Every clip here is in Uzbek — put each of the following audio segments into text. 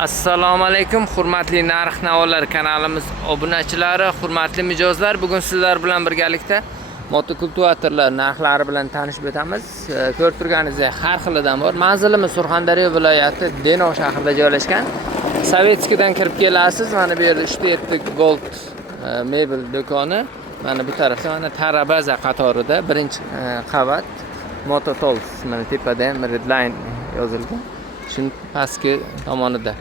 Assalomu alaykum, hurmatli Narx Navolar kanalimiz obunachilari, hurmatli mijozlar. Bugun sizlar bilan birgalikda motokultivatorlar narxlari bilan tanishib o'tamiz. Ko'rib turganingizdek, har xilidan bor. Manzilimiz Surxondaryo viloyati Denov shahrida joylashgan. Sovetskidan kirib kelasiz. Mana bu yerda 3-7 Gold mebel do'koni. Mana bu tarafda mana Tarabaza qatorida birinchi qavat Mototools mana tepada ham Redline yozilgan. Shuni pastki tomonida.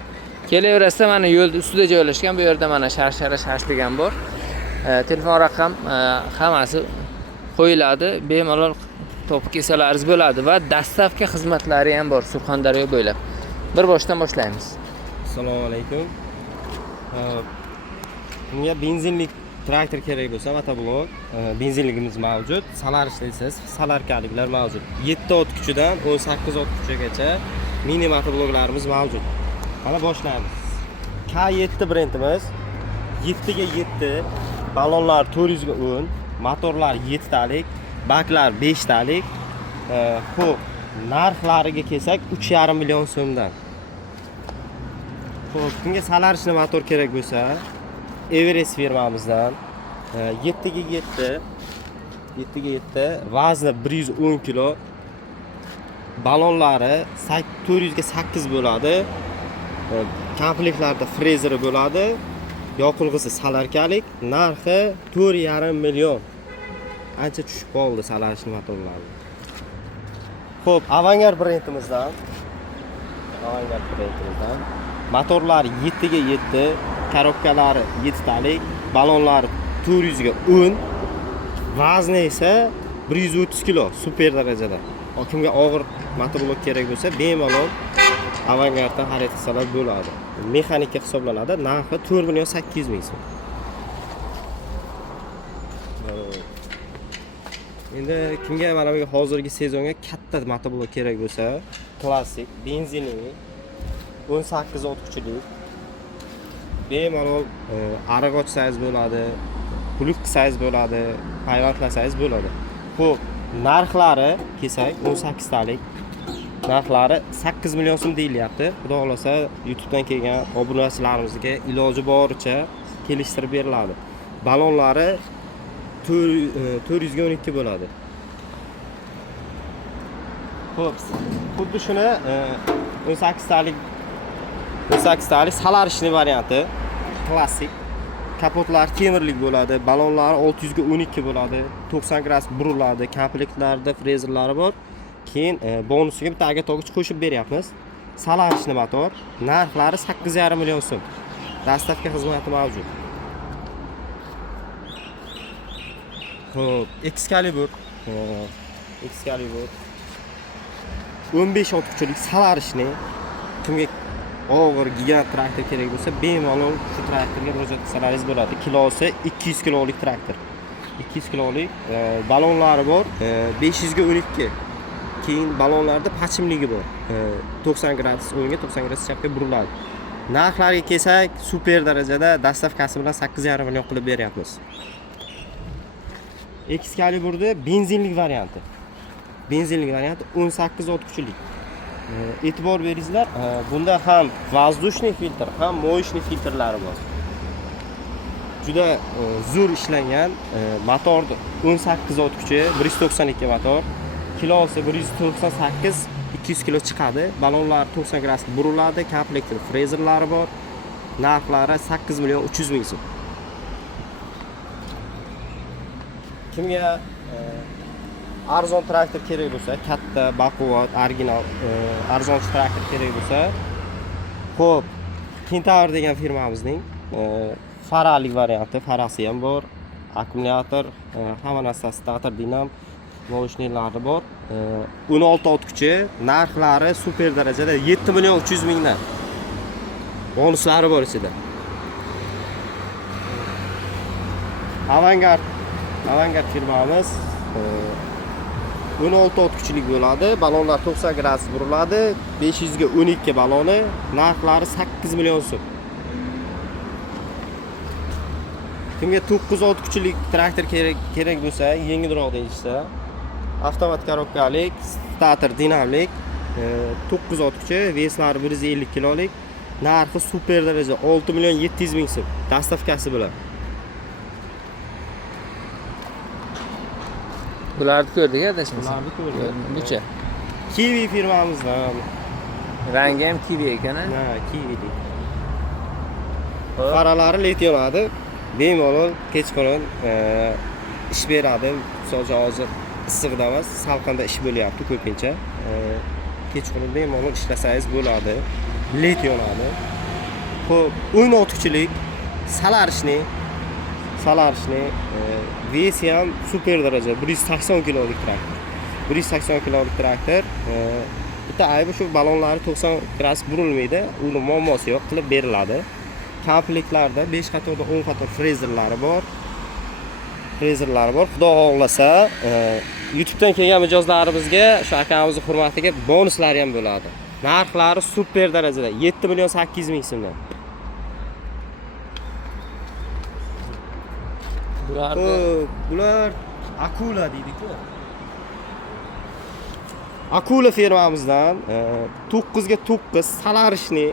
Kelaverasizda mana yo'l ustida joylashgan. Bu yerda mana shashlik ham bor. Telefon raqam hammasi qo'yiladi. Bemalol topib kelsalaringiz bo'ladi va dastavka xizmatlari ham bor Surxondaryo bo'ylab. Bir boshdan boshlaymiz. Assalomu alaykum. Bunga benzinlik traktor kerak bo'lsa, motoblok benzinligimiz mavjud. Salarishlaysiz, salarkaliklar mavjud. 7 ot kuchidan 18 ot kuchigacha mini motobloklarimiz mavjud. Mana boshlaymiz. K7 brendimiz 7 ga 7, balonlar 400 ga 10, motorlar 7 talik, baklar 5 talik. Xo'p, narxlariga kelsak 3,5 million so'mdan. Xo'p, bunga salarishli motor kerak bo'lsa, Everest firmamizdan 7 ga 7, vazni 110 kg, balonlari 400 ga 8 bo'ladi. Komplektlarda frezeri bo'ladi. Yoqilg'isi salarkalik, narxi 4,5 million. Ancha tushib qoldi salarishli motorlar. Xo'p, Avangard brendimizdan motorlar 7 ga 7, korobkalari 7 talik, balonlari 400 ga 10, vazni esa 130 kg, super darajada. Kimga og'ir motoblok kerak bo'lsa, bemalol Avangarddan xarid qilsalar bo'ladi. Mexanika hisoblanadi. Narxi 4,8 million so'm. Endi kimga mana bu hozirgi sezonga katta motoblok kerak bo'lsa, klassik benzinli 18 ot kuchli bemalol ariq ochsangiz bo'ladi, puluk qilsangiz bo'ladi, hayvonlasangiz bo'ladi. Xo'p, narxlari kelsak 18 talik. Narxlari 8 million so'm deyilyapti. Xudo xolasa YouTubedan kelgan obunachilarimizga iloji boricha kelishtirib beriladi. Balonlari 400 ga 12 bo'ladi. Xo'p, xuddi shuni 18 talik salarishli varianti, klassik. Kapotlar temirlik bo'ladi, balonlari 600 ga 12 bo'ladi, 90 gradus buriladi, komplektlarda frezerlari bor. Keyin bonusiga bitta agatog'ich qo'shib beryapmiz. Salarishli motor, narxlari 8,5 million so'm. Dastavka xizmati mavjud. Xo'p, Excalibur 15 ot kuchli salarishli. Kimga og'ir gigant traktor kerak bo'lsa, bemalol shu traktorga murojaat qilsalaringiz bo'ladi. Kilosi 200 kilolik traktor. 200 kilolik, balonlari bor, 500 ga 12. Keyin balonlarda pachimligi bor. 90 gradus o'ngga, 90 gradus chapga buriladi. Narxlariga kelsak, super darajada dastavkasi bilan 8,5 million qilib beryapmiz. Excaliburda benzinlik varianti. 18 ot kuchli. E'tibor beringizlar, bunda ham воздушный filtr, ham moyishli filtrlari bor. Juda zo'r ishlangan motor, 18 ot kuchi, 192 motor. Kilosi 198, 200 kg chiqadi. Balonlar 90 gradus buriladi, komplektda frezerlari bor. Narxlari 8 million 300 ming so'm. Kimga arzon traktor kerak bo'lsa, katta, baquvvat, original arzonchi traktor kerak bo'lsa, xo'p, Kentaur degan firmamizning faralik varianti, farasi ham bor, akkumulyator, hamma narsasi stator, dinam, movishnilari bor. 16 ot kuchi, narxlari super darajada 7 million 300 mingdan. Bonuslari bor ichida. Avangard firmamiz 16 ot kuchlik bo'ladi. Balonlar 90 gradus buriladi. 500 ga 12 baloni, narxlari 8 million so'm. Kimga 9 ot kuchlik traktor kerak bo'lsa, yengilroq deyishsa, avtomat korobkalik, stator dinamik, 9 ot kuchi, veslari 150 kilolik, Narxi super daraja 6 million 700 ming so'm. Dastavkasi bilan. Bularni ko'rdik adashmasam. Bularni ko'rdik. Necha? Kiwi firmamizdan. Rangi ham kiwi ekan. Ha, kiwi. Xo'p. Faralari let yonadi. Bemalol kechqurun ish beradi. Misol hozir issiqda emas, salqinda ish bo'lyapti ko'pincha. Kechqurun bemalol ishlasangiz bo'ladi. Let yonadi. Xo'p, o'ynatuvchilik, salarishni vesi ham super daraja 180 kilolik traktor. 180 kilolik traktor. Bitta aybi shu balonlari 90 gradus burilmaydi. Uni muammosi yo'q, qilib beriladi. Komplektlarda 5 qatorda 10 qator frezerlari bor. Xudo xohlasa, YouTube'dan kelgan mijozlarimizga, shu akamizning hurmatiga bonuslari ham bo'ladi. Narxlari super darajada 7 million 800 ming so'mdan. Bular Akula deydi-ku. Akula firmamizdan 9 ga 9 salarishni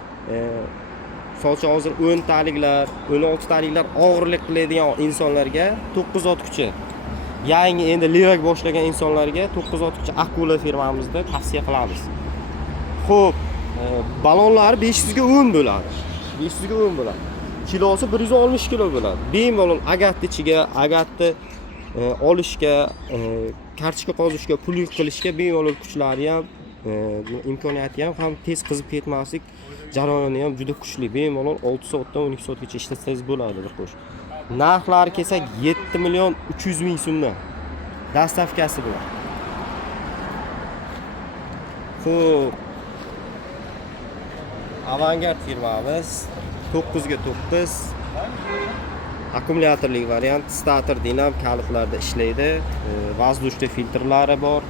sochi hozir 10 taliklar, 16 taliklar og'irlik qiladigan insonlarga 9 ot kuchi. Yangi endi levak boshlagan insonlarga 9 ot kuchi Akula firmamizda tavsiya qilamiz. Xo'p, balonlari 500 ga 10 bo'ladi. 500 ga 10 bo'ladi. Kilosi 160 kilo bo'ladi. Bemalol agatni ichiga, agatni olishga, kartochka qozishga, pullik qilishga bemalol kuchlari ham, imkoniyati ham tez qizib ketmaslik jarayoni ham juda kuchli. Bemalol 6 soatdan 12 soatgacha ishlatsangiz bo'ladi bir qo'sh. Narxlari kelsak 7 million 300 ming so'mdan. Dastavkasi bilan. Xo'p. Avangard firmamiz 9 ga 9 akkumulyatorli variant, stator dinam kalitlarda ishlaydi. Vazdushli filtrlari bor,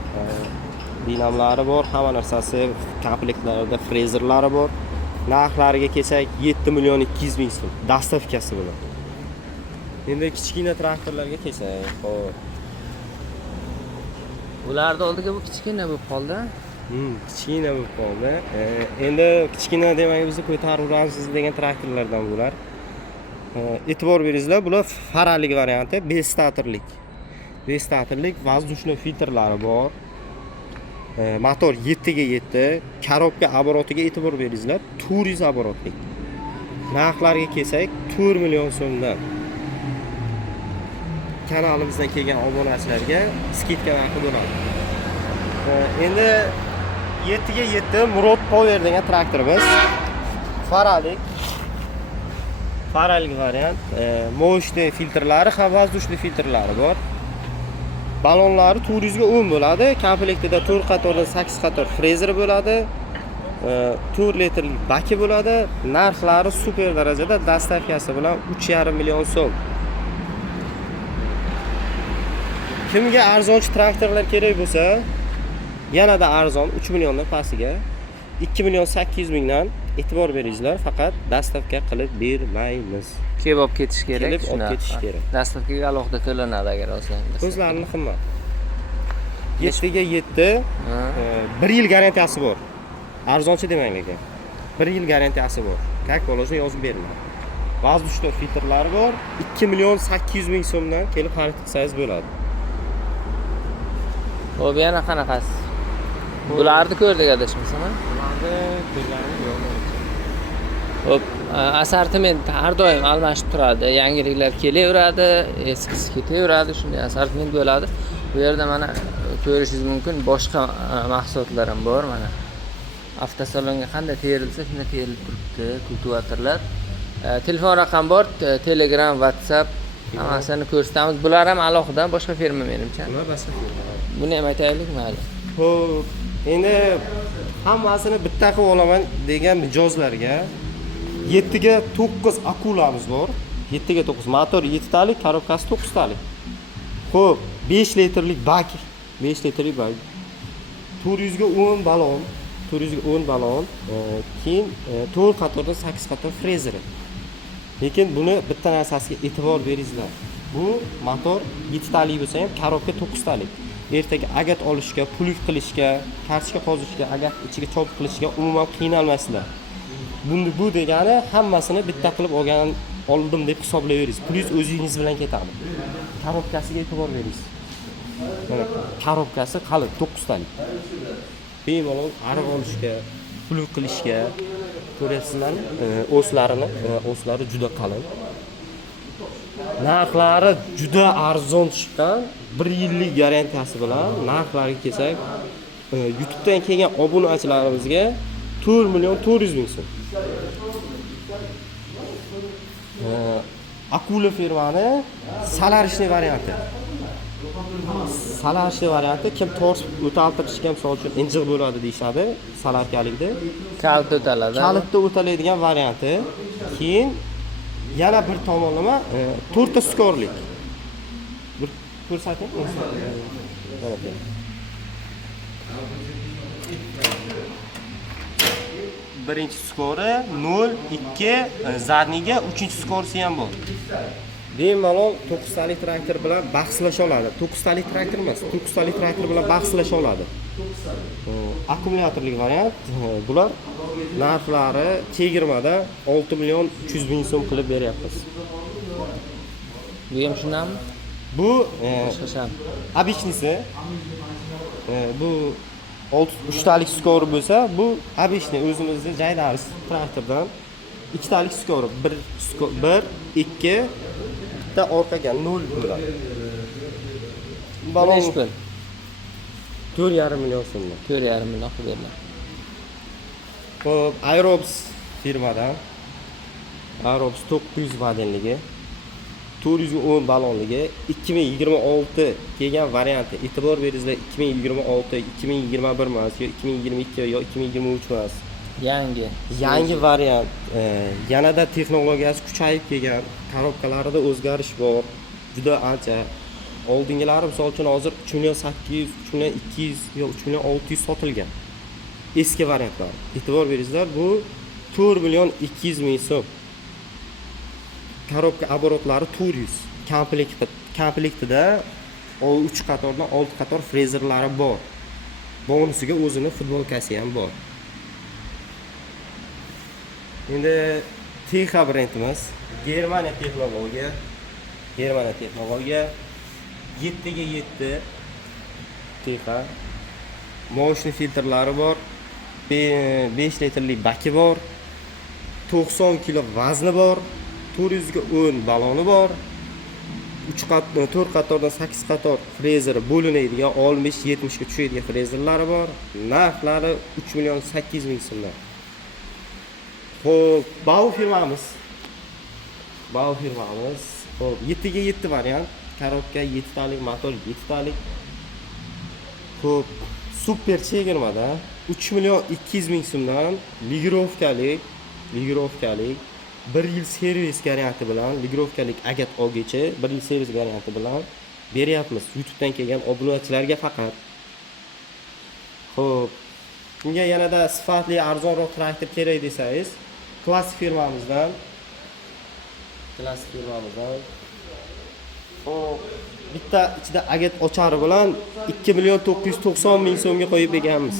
dinamlari bor, hamma narsasi komplektlarida frezerlari bor. Narxlariga kelsak 7 million 200 ming so'm dastavkasi bilan. Endi kichkina traktorlarga kelsak, xo'p. Ularni oldiga bu kichkina bo'lib qoldi. Kichkina bo'lib qoldi. Endi kichkina demak biz ko'tarib uramiz degan traktorlardan bular. E'tibor beringizlar, bular faralik varianti, bestatorlik. Bestatorlik, vazdushli filtrlari bor. Motor 7 ga 7, korobka oborotiga e'tibor beringizlar, 400 oborotlik. Narxlariga kelsak 4 million so'mdan. Kanalimizdan kelgan obunachilarga skidka narxi bo'ladi. Endi 7 ga 7 Murod Power degan traktorimiz. Faralik variant, mo'shli filtrlari, ham vazdushli filtrlari bor. Balonlari 400 ga 10 bo'ladi. Komplektida 4 qatordan 8 qator frezer bo'ladi. 4 litrlik baki bo'ladi. Narxlari super darajada, dastavkasi bilan 3,5 million so'm. Kimga arzonchi traktorlar kerak bo'lsa, yanada arzon 3 milliondan pastiga 2 million 800 mingdan e'tibor beringizlar, faqat dastavka qilib bermaymiz. Kelib olib ketish kerak. Kelib olib ketish kerak. Dastavkaga alohida to'lanadi agar olsangiz. O'zlarini qimmat. 7 ga 7 1 yil garantiyasi bor. Arzonchi demanglar. 1 yil garantiyasi bor. Как положено yozib beriladi. Vazdushli filtrlari bor. 2 million 800 ming so'mdan kelib xarid qilsangiz bo'ladi. Xo'p, yana qanaqasi? Bularni ko'rdik adashmasam. Bularni ko'rganim yo'q. Xo'p, assortiment har doim almashib turadi. Yangiliklar kelaveradi, eskisi ketaveradi, shunday assortiment bo'ladi. Bu yerda mana ko'rishingiz mumkin, boshqa mahsulotlar ham bor mana. Avtosalonga qanday terilsa, shunday terilib turibdi, kultivatorlar. Telefon raqam bor, Telegram, WhatsApp hammasini ko'rsatamiz. Bular ham alohida boshqa firma menimcha. Bular boshqa firma. Buni ham aytaylik mayli. Xo'p, endi hammasini bitta qilib olaman degan mijozlarga 7 ga 9 akulamiz bor. 7 ga 9 motor 7 talik, korobkasi 9 talik. Xo'p, 5 litrlik bak, 5 litrlik bak. 400 ga 10 balon, 400 ga 10 balon, keyin 4 qatordan 8 qator frezeri. Lekin buni bitta narsasiga e'tibor beringizlar. Bu motor 7 talik bo'lsa ham, korobka 9 talik. Ertaga agat olishga, pullik qilishga, kartochka qozishga, agat ichiga chop qilishga umuman qiynalmaysizlar. Bu degani hammasini bitta qilib oldim deb hisoblayverasiz. Plyus o'zingiz bilan ketadi. Korobkasiga e'tibor beringiz. Mana korobkasi qalin 9 talik. Bemalol ariq olishga, pul qilishga ko'ryapsizlarmi? O'slari juda qalin. Narxlari juda arzon chiqqan. 1 yillik garantiyasi bilan narxlariga kelsak, YouTube'dan kelgan obunachilarimizga 4.400.000 so'm. Akula firmani salarishli varianti. Salarishli varianti kim tortib o'taltirishga misol uchun injiq bo'ladi deyshadi, salarkalikda. Kalit o'taladi. Kalitda o'talaydigan varianti. Keyin yana bir tomonlama 4 ta skorlik. Bir ko'rsating. Birinchi skori 0, 2, zadniga 3-chi skorisi ham bor. Bemalol 9 talik traktor bilan bahslasha oladi. 9 talik traktor emas, 9 talik traktor bilan bahslasha oladi. Akkumulyatorlik variant. Bular narxlari chegirmada 6.300.000 so'm qilib beryapmiz. Bu ham shunami? Bu Boshqacham. обычныйsi. Bu 3 talik skori bo'lsa, bu обычный o'zimizning jaydamiz traktordan 2 talik skori, 1, 2 bitta orqaga 0 bo'ladi. Balon 4.5 million so'mdan. 4.5 million qilib beriladi. Xo'p, Aerobs firmadan Aerobs 900 modeligi 410 balonligi 2026 kelgan varianti. E'tibor beringizlar, 2026, 2021 emas, yo 2022 yo 2023 emas. Yangi variant. Yanada texnologiyasi kuchayib kelgan, korobkalarida o'zgarish bor. Juda ancha. Oldingilari misol uchun hozir 3.800.000, 3.200.000 yo 3.600.000 sotilgan. Eski variantlar. E'tibor beringizlar, bu 4.200.000 so'm. Korobka оборотлari 400. Komplektida 3 qatordan 6 qator frezerlari bor. Bonusiga o'zini futbolkasi ham bor. Endi Texa brendimiz, Germaniya texnologiya. 7 ga 7 Texa. Moshni filtrlari bor. 5 litrlik baki bor. 90 kg vazni bor. 400 ga 10 baloni bor. 4 qatordan 8 qator frezer bo'linadigan 60-70 ga tushadigan frezerlari bor. Narxlari 3.800.000 so'mdan. Xo'p, Bau firmamiz. Xo'p, 7 ga 7 variant. Korobka 7 talik, motor 7 talik. Xo'p, super chegirmada 3.200.000 so'mdan ligirovkalik 1 yil servis varianti bilan, ligirovkalik agat olgichi 1 yil servis varianti bilan beryapmiz. YouTube'dan kelgan obunachilarga faqat. Xo'p, bunga yanada sifatli arzonroq traktor kerak desangiz, klassik firmamizdan. Xo'p, bitta ichida agat ochari bilan 2.990.000 so'mga qo'yib berganmiz.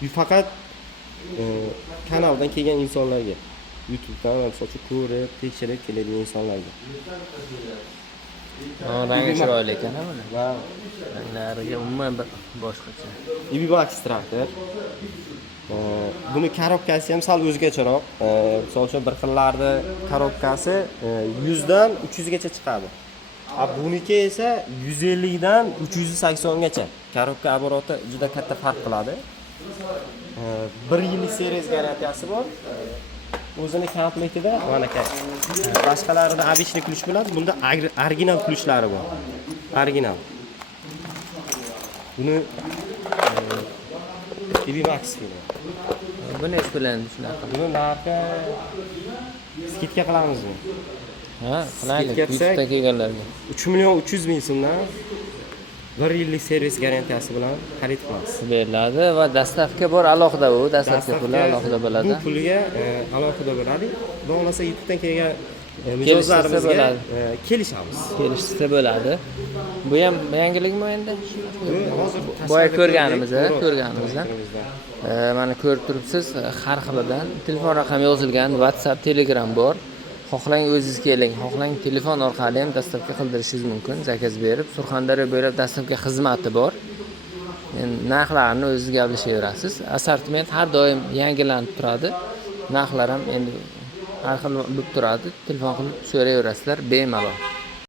Bu faqat kanaldan kelgan insonlarga, YouTube'dan masalan ko'rib, tekshirib keladigan insonlarga. Rangi chiroyli ekan mana. Va Ranglariga umuman boshqacha. Ibibax traktor. Buni korobkasi ham sal o'zgacharoq. Misol uchun bir xillarda korobkasi 100 dan 300 gacha chiqadi. Buniki esa 150 dan 380 gacha. Korobka oboroti juda katta farq qiladi. 1 yillik servis garantiyasi bor. O'zini komplektida mana ka. Boshqalarida обычный ключ bo'ladi, bunda original ключlari bor. Original. Buni Ibibax firma. Bu nech bilan shunaqa? Buni narxi skidka qilamizmi? Ha, qilaylik. YouTube'da kelganlarga 3.300.000 so'mdan 1 yillik servis garantiyasi bilan xarid qilamiz. beriladi va dastavka bor, alohida u, dastavka puli alohida bo'ladi. Bu pulga alohida bo'ladi. Bo'lmasa YouTube'dan kelgan mijozlarimizga kelishamiz. Kelishsa bo'ladi. Bu ham yangilikmi endi? Hozir Boya tasvirda ko'rganimiz. Mana ko'rib turibsiz, har xilidan telefon raqami yozilgan, WhatsApp, Telegram bor. Xohlang o'zingiz keling, xohlang telefon orqali ham dastavka qildirishingiz mumkin. Zakaz berib, Surxondaryo bo'ylab dastavka xizmati bor. Endi narxlarni o'zingiz gaplashaverasiz. Assortiment har doim yangilanib turadi. Narxlar ham endi har xil bo'lib turadi. Telefon qilib so'rayverasizlar bemalol.